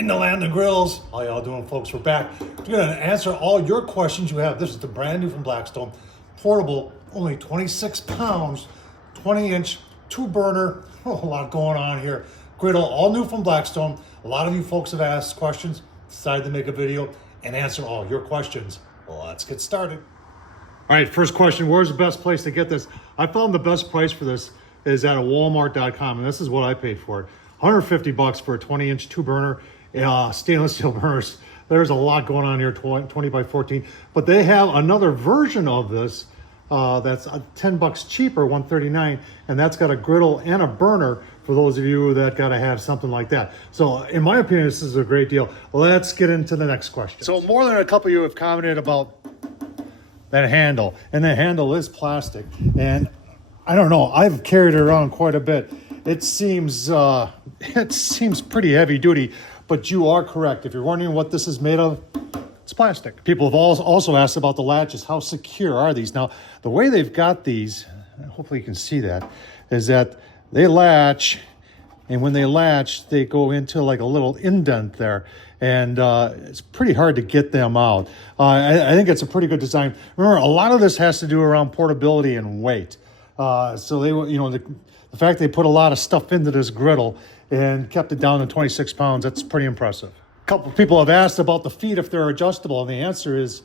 in the land of grills. How y'all doing, folks? We're back. We're going to answer all your questions you have. This is the brand new from Blackstone. Portable, only 26 pounds, 20-inch, 2-burner. Oh, a lot going on here. Griddle, all new from Blackstone. A lot of you folks have asked questions. Decided to make a video and answer all your questions. Well, let's get started. All right, first question, where's the best place to get this? I found the best price for this is at a Walmart.com, and this is what I paid for it. $150 for a 20-inch 2-burner, stainless steel burners. There's a lot going on here, 20 by 14. But they have another version of this that's $10 cheaper, $139, and that's got a griddle and a burner for those of you that got to have something like that. So in my opinion, this is a great deal. Let's get into the next question. So more than a couple of you have commented about that handle, and the handle is plastic, and I don't know, I've carried it around quite a bit. It seems pretty heavy duty, but you are correct. If you're wondering what this is made of, it's plastic. People have also asked about the latches. How secure are these? Now, the way they've got these, hopefully you can see that, is that they latch, and when they latch, they go into like a little indent there, and it's pretty hard to get them out. I think it's a pretty good design. Remember, a lot of this has to do around portability and weight. So they, you know, the fact they put a lot of stuff into this griddle and kept it down to 26 pounds, that's pretty impressive. A couple of people have asked about the feet, if they're adjustable, and the answer is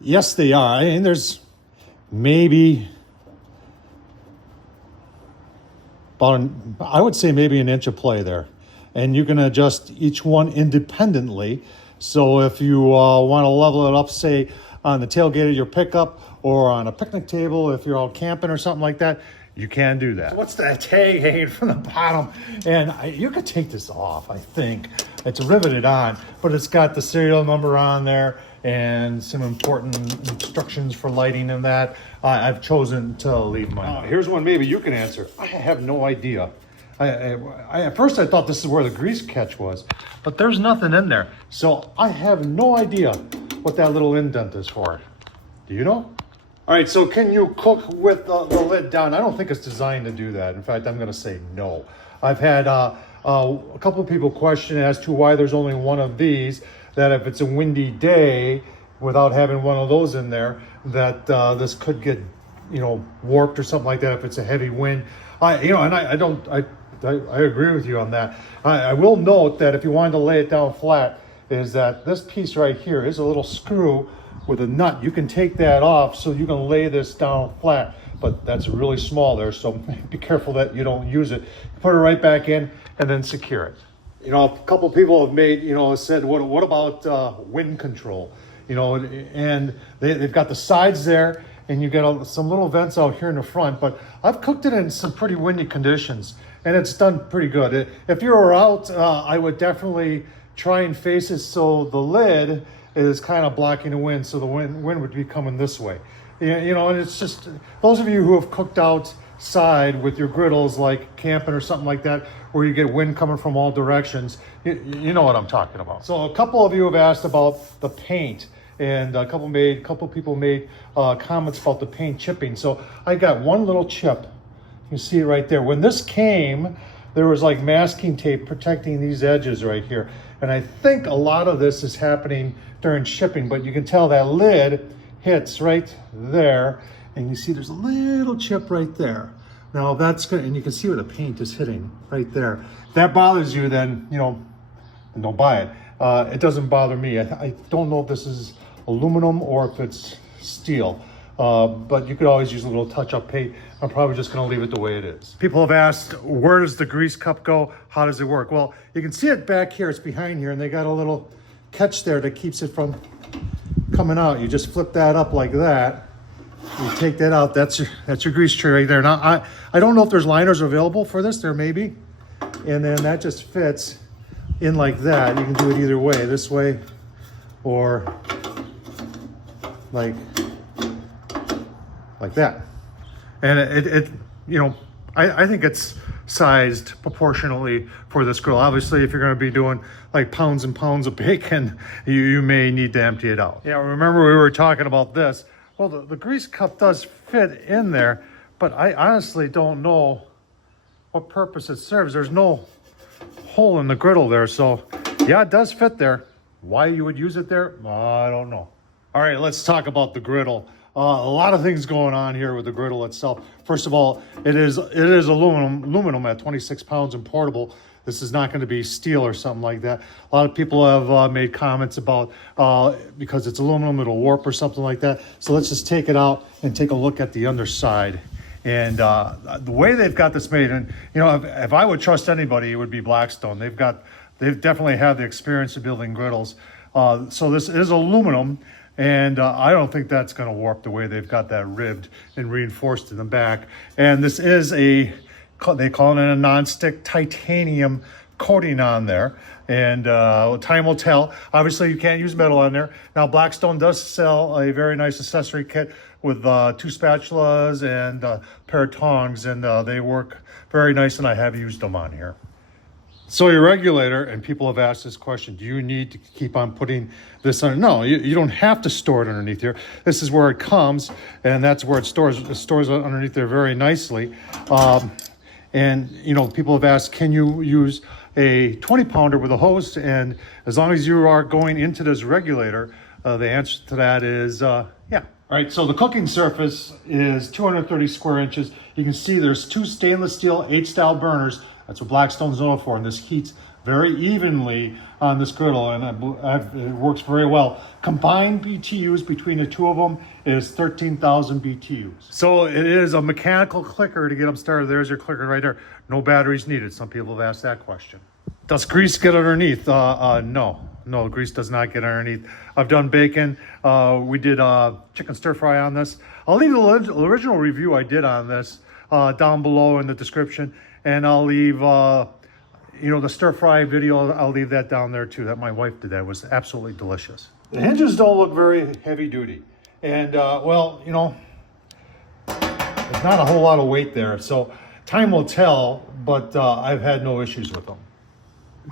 yes, they are. I mean, there's maybe about I would say maybe an inch of play there, and you can adjust each one independently. So if you want to level it up, say on the tailgate of your pickup or on a picnic table, if you're out camping or something like that, you can do that. What's that tag hanging from the bottom? And you could take this off, I think. It's riveted on, but it's got the serial number on there and some important instructions for lighting and that. I've chosen to leave mine. Here's one maybe you can answer. I have no idea. At first I thought this is where the grease catch was, but there's nothing in there. So I have no idea what that little indent is for. Do you know? All right, so can you cook with the lid down? I don't think it's designed to do that. In fact, I'm gonna say no. I've had a couple of people question as to why there's only one of these, that if it's a windy day, without having one of those in there, that this could get, you know, warped or something like that if it's a heavy wind. I agree with you on that. I will note that if you wanted to lay it down flat, is that this piece right here is a little screw with a nut. You can take that off so you can lay this down flat, but that's really small there, so be careful that you don't use it. Put it right back in and then secure it. You know, a couple people have made, you know, said, what about wind control? You know, and they've got the sides there, and you got some little vents out here in the front, but I've cooked it in some pretty windy conditions, and it's done pretty good. If you were out, I would definitely try and face it so the lid is kind of blocking the wind, so the wind would be coming this way. You know, and it's just, those of you who have cooked outside with your griddles, like camping or something like that, where you get wind coming from all directions, you know what I'm talking about. So a couple of you have asked about the paint, and a couple people made comments about the paint chipping. So I got one little chip. You can see it right there. When this came, there was like masking tape protecting these edges right here. And I think a lot of this is happening during shipping, but you can tell that lid hits right there, and you see there's a little chip right there. Now that's good, and you can see where the paint is hitting right there. If that bothers you, then, you know, don't buy it. It doesn't bother me. I don't know if this is aluminum or if it's steel, but you could always use a little touch-up paint. I'm probably just gonna leave it the way it is. People have asked, where does the grease cup go? How does it work? Well, you can see it back here, it's behind here, and they got a little catch there that keeps it from coming out. You just flip that up like that. You take that out, that's your grease tray right there. Now, I don't know if there's liners available for this, there may be. And then that just fits in like that. You can do it either way, this way, or like that. And it you know, I think it's sized proportionally for this grill. Obviously, if you're going to be doing like pounds and pounds of bacon, you may need to empty it out. Yeah, remember we were talking about this. Well, the grease cup does fit in there, but I honestly don't know what purpose it serves. There's no hole in the griddle there, so Yeah, it does fit there. Why you would use it there, I don't know. All right, let's talk about the griddle. A lot of things going on here with the griddle itself. First of all, it is aluminum at 26 pounds and portable. This is not going to be steel or something like that. A lot of people have made comments about because it's aluminum, it'll warp or something like that. So let's just take it out and take a look at the underside. And the way they've got this made, and you know, if I would trust anybody, it would be Blackstone. They've definitely had the experience of building griddles. So this is aluminum, and I don't think that's going to warp the way they've got that ribbed and reinforced in the back. And this is they call it a non-stick titanium coating on there. And time will tell. Obviously, you can't use metal on there. Now, Blackstone does sell a very nice accessory kit with 2 spatulas and a pair of tongs, and they work very nice, and I have used them on here. So your regulator, and people have asked this question, do you need to keep on putting this on? No, you don't have to store it underneath here. This is where it comes, and that's where it stores. It stores underneath there very nicely. And, you know, people have asked, can you use a 20-pounder with a hose? And as long as you are going into this regulator, the answer to that is yeah. All right, so the cooking surface is 230 square inches. You can see there's 2 stainless steel H-style burners. That's what Blackstone's known for, and this heats very evenly on this griddle, and it works very well. Combined BTUs between the 2 of them is 13,000 BTUs. So it is a mechanical clicker to get them started. There's your clicker right there. No batteries needed. Some people have asked that question. Does grease get underneath? No, grease does not get underneath. I've done bacon. We did chicken stir fry on this. I'll leave the original review I did on this down below in the description, and I'll leave you know, the stir fry video, I'll leave that down there too. That my wife did that. It was absolutely delicious. The hinges don't look very heavy duty, and well, you know, there's not a whole lot of weight there, so time will tell, but I've had no issues with them.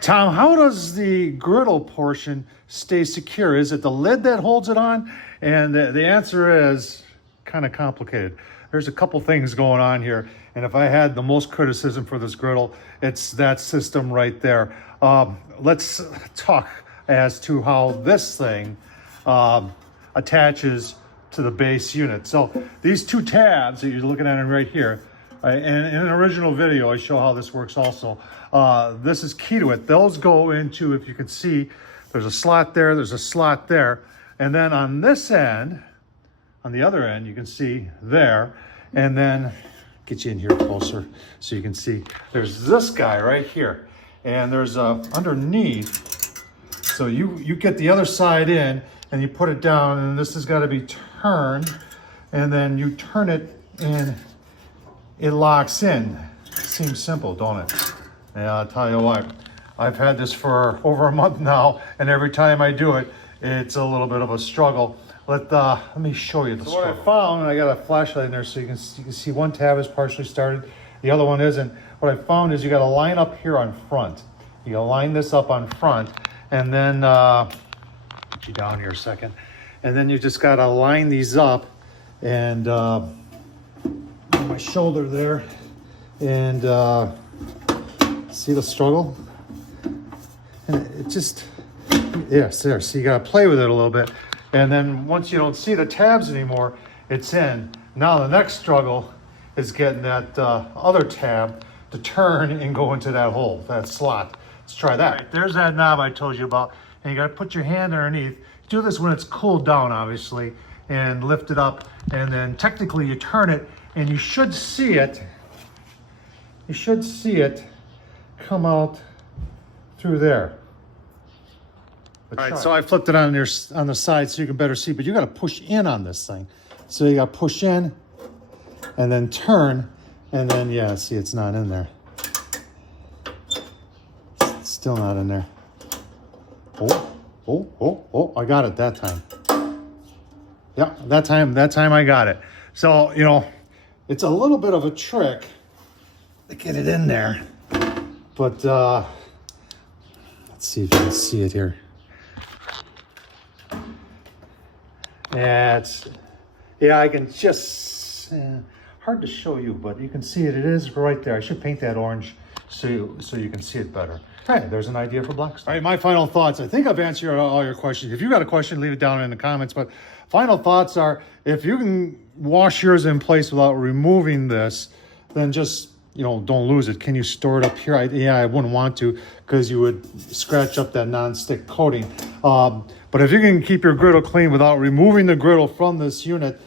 Tom, how does the griddle portion stay secure? Is it the lid that holds it on? And the answer is kind of complicated. There's a couple things going on here, and if I had the most criticism for this griddle, it's that system right there. Let's talk as to how this thing attaches to the base unit. So these 2 tabs that you're looking at right here, and in an original video, I show how this works also. This is key to it. Those go into, if you can see, there's a slot there, there's a slot there. And then on this end, on the other end, you can see there. And then, get you in here closer so you can see, there's this guy right here. And there's underneath, so you get the other side in and you put it down, and this has got to be turned. And then you turn it and it locks in. Seems simple, don't it? Yeah, I'll tell you what, I've had this for over a month now, and every time I do it, it's a little bit of a struggle. Let me show you the struggle. What I found, I got a flashlight in there so you can see one tab is partially started, the other one isn't. What I found is you got to line up here on front. You got to line this up on front, and then, put you down here a second, and then you just got to line these up, and my shoulder there, and see the struggle? And it just, yes, there. So you got to play with it a little bit. And then once you don't see the tabs anymore, it's in. Now the next struggle is getting that other tab to turn and go into that hole, that slot. Let's try that. Right, there's that knob I told you about. And you got to put your hand underneath. Do this when it's cooled down, obviously, and lift it up. And then technically you turn it, and you should see it. You should see it come out through there. All right, so I flipped it on the side so you can better see, but you got to push in on this thing. So you got to push in and then turn, and then, yeah, see, it's not in there. It's still not in there. Oh, I got it that time. Yeah, that time I got it. So, you know, it's a little bit of a trick to get it in there, but let's see if you can see it here. Yeah, I can just, hard to show you, but you can see it. It is right there. I should paint that orange so you can see it better. Hey, there's an idea for Blackstone. All right, my final thoughts. I think I've answered all your questions. If you've got a question, leave it down in the comments. But final thoughts are, if you can wash yours in place without removing this, then just, don't lose it. Can you store it up here? I wouldn't want to, because you would scratch up that non-stick coating. But if you can keep your griddle clean without removing the griddle from this unit,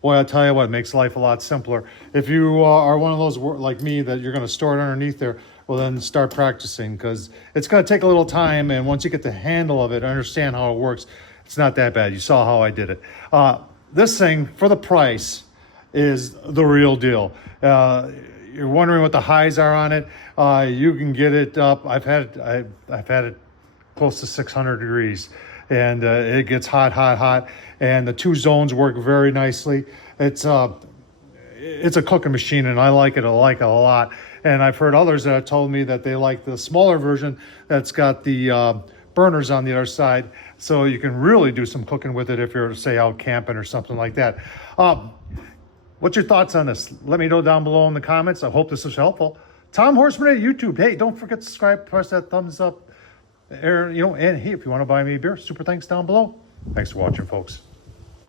boy, I'll tell you what, it makes life a lot simpler. If you are one of those like me that you're going to store it underneath there, well, then start practicing, because it's going to take a little time. And once you get the handle of it, understand how it works, it's not that bad. You saw how I did it. This thing, for the price, is the real deal. You're wondering what the highs are on it. You can get it up. I've had it close to 600 degrees, and it gets hot. And the two zones work very nicely. It's a cooking machine, and I like it a lot. And I've heard others that have told me that they like the smaller version that's got the burners on the other side, so you can really do some cooking with it if you're, say, out camping or something like that. What's your thoughts on this? Let me know down below in the comments. I hope this was helpful. Tom Horsman at YouTube. Hey, don't forget to subscribe, press that thumbs up. And hey, if you want to buy me a beer, super thanks down below. Thanks for watching, folks.